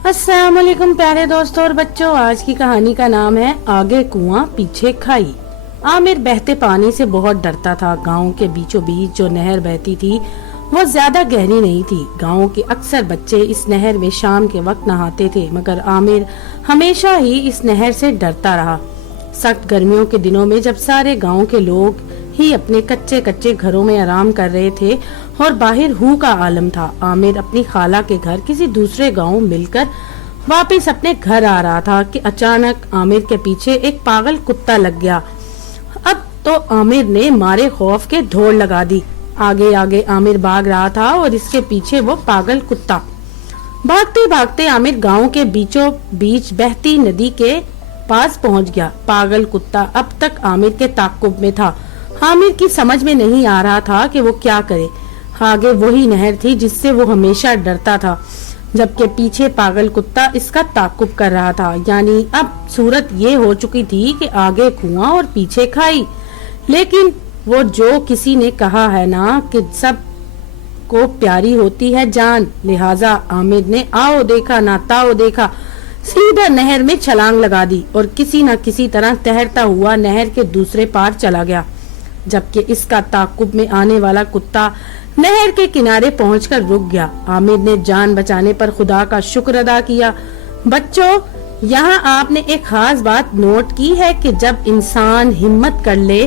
अस्सलाम वालेकुम प्यारे दोस्तों और बच्चों, आज की कहानी का नाम है आगे कुआं पीछे खाई। आमिर बहते पानी से बहुत डरता था। गांव के बीचों बीच जो नहर बहती थी वो ज्यादा गहरी नहीं थी। गांव के अक्सर बच्चे इस नहर में शाम के वक्त नहाते थे, मगर आमिर हमेशा ही इस नहर से डरता रहा। सख्त गर्मियों के दिनों में जब सारे गांव के लोग ही अपने कच्चे कच्चे घरों में आराम कर रहे थे और बाहर हू का आलम था, आमिर अपनी खाला के घर किसी दूसरे गांव मिलकर वापस अपने घर आ रहा था कि अचानक आमिर के पीछे एक पागल कुत्ता लग गया। अब तो आमिर ने मारे खौफ के दौड़ लगा दी। आगे आगे आमिर भाग रहा था और इसके पीछे वो पागल कुत्ता। भागते भागते आमिर गांव के बीचों बीच बहती नदी के पास पहुंच गया। पागल कुत्ता अब तक आमिर के ताक़ुब में था। आमिर की समझ में नहीं आ रहा था कि वो क्या करे। आगे वही नहर थी जिससे वो हमेशा डरता था, जबकि पीछे पागल कुत्ता इसका ताक़ुब कर रहा था। यानी अब सूरत ये हो चुकी थी कि आगे कुआं और पीछे खाई। लेकिन वो जो किसी ने कहा है ना कि सब को प्यारी होती है जान, लिहाजा आमिर ने आओ देखा ना ताओ देखा सीधा नहर में छलांग लगा दी और किसी न किसी तरह तैरता हुआ नहर के दूसरे पार चला गया। जबकि इसका ताक़ुब में आने वाला कुत्ता नहर के किनारे पहुंचकर रुक गया। आमिर ने जान बचाने पर खुदा का शुक्र अदा किया। बच्चों, यहाँ आपने एक खास बात नोट की है कि जब इंसान हिम्मत कर ले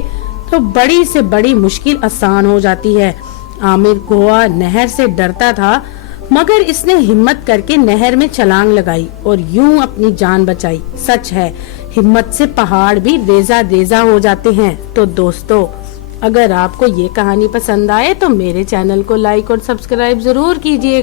तो बड़ी से बड़ी मुश्किल आसान हो जाती है। आमिर गोवा नहर से डरता था, मगर इसने हिम्मत करके नहर में छलांग लगाई और यूं अपनी जान बचाई। सच है, हिम्मत से पहाड़ भी रेजा रेजा हो जाते हैं। तो दोस्तों, अगर आपको ये कहानी पसंद आए तो मेरे चैनल को लाइक और सब्सक्राइब जरूर कीजिएगा।